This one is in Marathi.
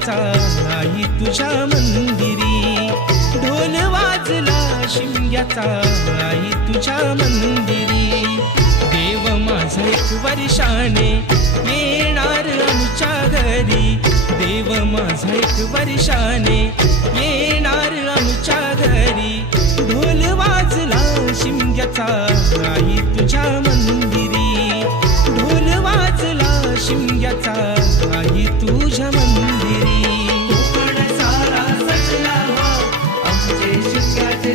शिमग्याचा आई तुझ्या मंदिरी, ढोल वाजला शिमग्याचा आई तुझ्या मंदिरी. देव माझा एक वर्षाने येणार आमच्या घरी, देव माझा एक वर्षाने येणार आमच्या घरी. ढोल वाजला शिमग्याचा आई तुझ्या मंदिरी, ढोल वाजला शिमग्याचा आई तुझ्या मंदिरी. कोकण सारा सजला हा आमचे शिमग्याचे